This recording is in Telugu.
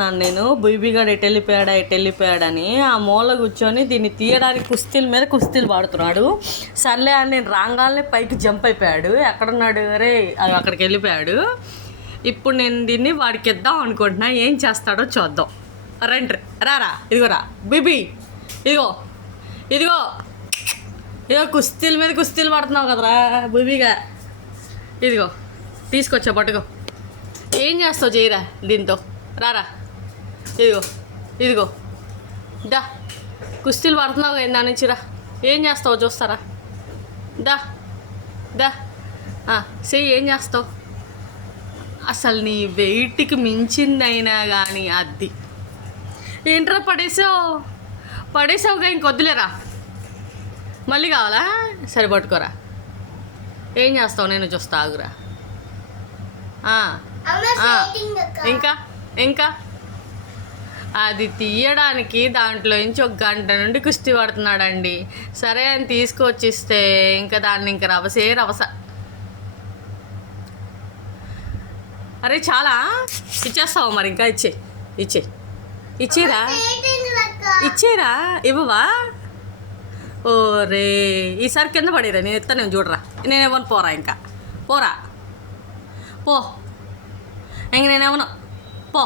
నేను బుయిబిగాడు ఎటు వెళ్ళిపోయాడని ఆ మూల కూర్చొని దీన్ని తీయడానికి కుస్తీల మీద కుస్తీలు పాడుతున్నాడు. సర్లే అని నేను రాగానే పైకి జంప్ అయిపోయాడు. ఎక్కడున్నాడు? అరే అది అక్కడికి వెళ్ళిపోయాడు. ఇప్పుడు నేను దీన్ని వాడికి ఇద్దాం అనుకుంటున్నా. ఏం చేస్తాడో చూద్దాం. రండి రారా, ఇదిగోరా బీబీ, ఇదిగో ఇదిగో ఇదిగో కుస్తీల మీద కుస్తీలు పడుతున్నావు కదరా బీబీగా. ఇదిగో తీసుకొచ్చా, పట్టుకో. ఏం చేస్తావు చేయరా దీంతో. రారా, ఇదిగో ఇదిగో దా. కుస్తీలు పడుతున్నావు కదా దాని నుంచి. రా, ఏం చేస్తావు చూస్తారా. దా దా చెయ్యి, ఏం చేస్తావు. అసలు నీ వెయిట్కి మించిందైనా కానీ అది ఏంట్రా పడేసావుగా, ఇంకొద్దులేరా. మళ్ళీ కావాలా? సరే పట్టుకోరా. ఏం చేస్తావు, నేను చూస్తా, ఆగురా. ఇంకా ఇంకా అది తీయడానికి దాంట్లో నుంచి 1 గంట నుండి కుస్తీ పడుతున్నాడండి. సరే అని తీసుకొచ్చిస్తే ఇంకా దాన్ని ఇంక రవస. అరే చాలా ఇచ్చేస్తావు మరి, ఇంకా ఇచ్చేరా ఇవ్వవా. ఓ రే, ఈసారి కింద పడేరా, నేను ఎత్తాను చూడరా. నేను ఇవ్వను, పోరా, ఇంకా పోరా, పో, ఇంక నేనేమన్నా పో.